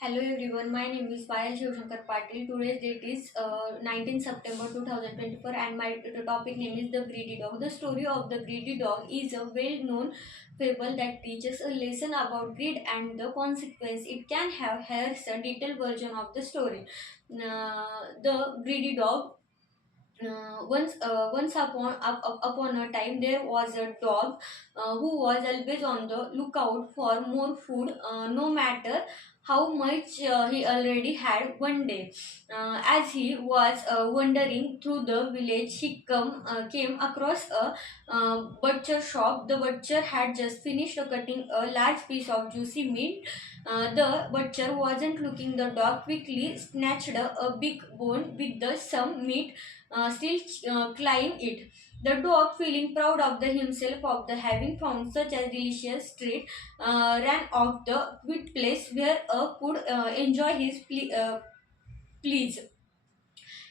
Hello everyone, my name is Payal Shivshankar Patil. Today's date is 19 September 2024 and my topic name is The Greedy Dog. The story of the greedy dog is a well-known fable that teaches a lesson about greed and the consequence it can have. Here's a detailed version of the story. The greedy dog. Once upon a time, there was a dog who was always on the lookout for more food, no matter how much he already had. One day, as he was wandering through the village, came across a butcher shop. The butcher had just finished cutting a large piece of juicy meat. The butcher wasn't looking. The dog quickly snatched a big bone with the some meat still climb it. The dog, feeling proud of himself of the having found such a delicious treat, ran off the quiet place where could enjoy his please.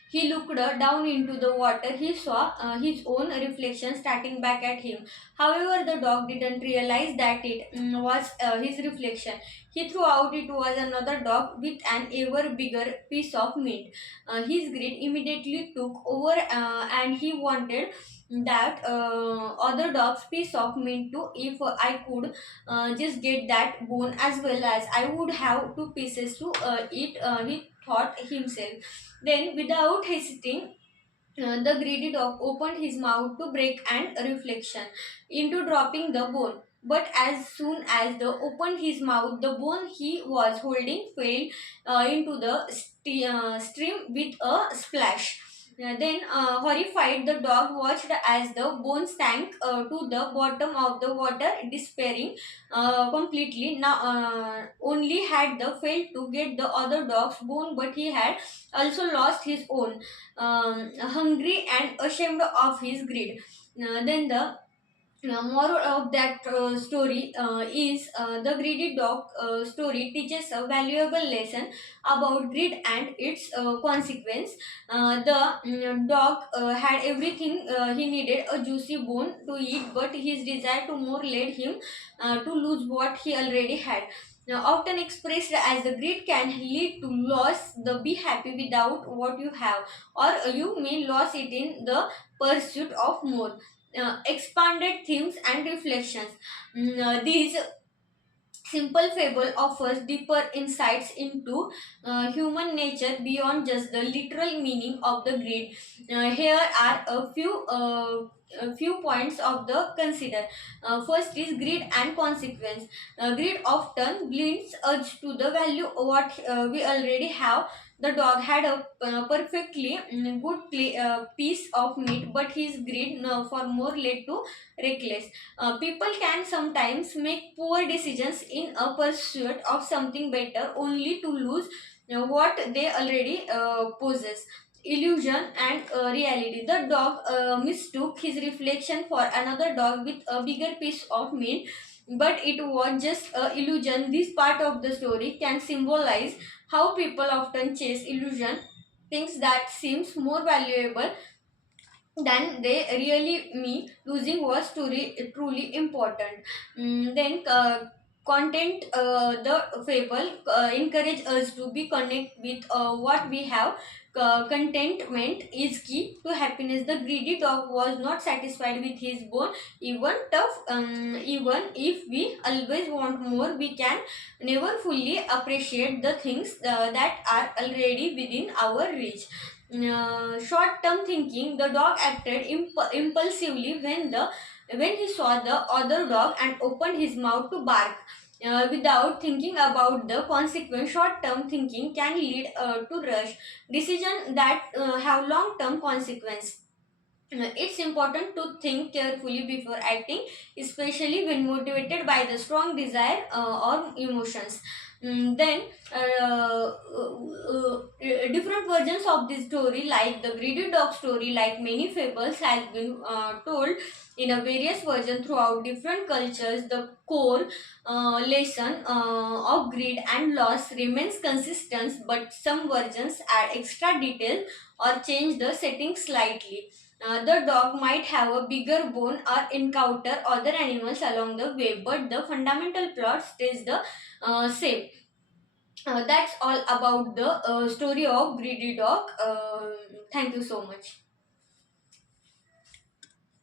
He looked down into the water. He saw his own reflection starting back at him. However, the dog didn't realize that it was his reflection. He threw out it was another dog with an ever bigger piece of meat. His greed immediately took over and he wanted that other dog's piece of meat too. If I could just get that bone as well as I would have two pieces to eat, he thought himself. Then, without hesitating, the greedy dog opened his mouth to break and reflection into dropping the bone. But as soon as the opened his mouth, the bone he was holding fell into the stream with a splash. Then, horrified, the dog watched as the bone sank to the bottom of the water, despairing completely. Now, only had the failed to get the other dog's bone, but he had also lost his own. Hungry and ashamed of his greed. Then the moral of that story is the greedy dog story teaches a valuable lesson about greed and its consequence. The dog had everything he needed, a juicy bone to eat, but his desire to more led him to lose what he already had. Now, often expressed as the greed can lead to loss. The be happy without what you have, or you may lose it in the pursuit of more. Expanded themes and reflections. These simple fable offers deeper insights into human nature beyond just the literal meaning of the greed. Here are a few points of the consider. First is greed and consequence. Greed often blinds us to the value of what we already have. The dog had a perfectly good piece of meat, but his greed for more led to reckless. People can sometimes make poor decisions in a pursuit of something better only to lose what they already possess. Illusion and reality. The dog mistook his reflection for another dog with a bigger piece of meat, but it was just a illusion. This part of the story can symbolize how people often chase illusion, things that seems more valuable than they really me. Losing was truly important. Then content, the fable encourage us to be connect with what we have. Contentment is key to happiness. The greedy dog was not satisfied with his bone, even if we always want more. We can never fully appreciate the things that are already within our reach. Short-term thinking. The dog acted impulsively when he saw the other dog and opened his mouth to bark. Without thinking about the consequence, short-term thinking can lead to rush decisions that have long-term consequence. It's important to think carefully before acting, especially when motivated by the strong desire or emotions. Different versions of this story, like the greedy dog story, like many fables, has been told in a various versions throughout different cultures. The core lesson of greed and loss remains consistent, but some versions add extra details or change the setting slightly. The dog might have a bigger bone or encounter other animals along the way, but the fundamental plot stays the same. That's all about the story of greedy dog. Thank you so much.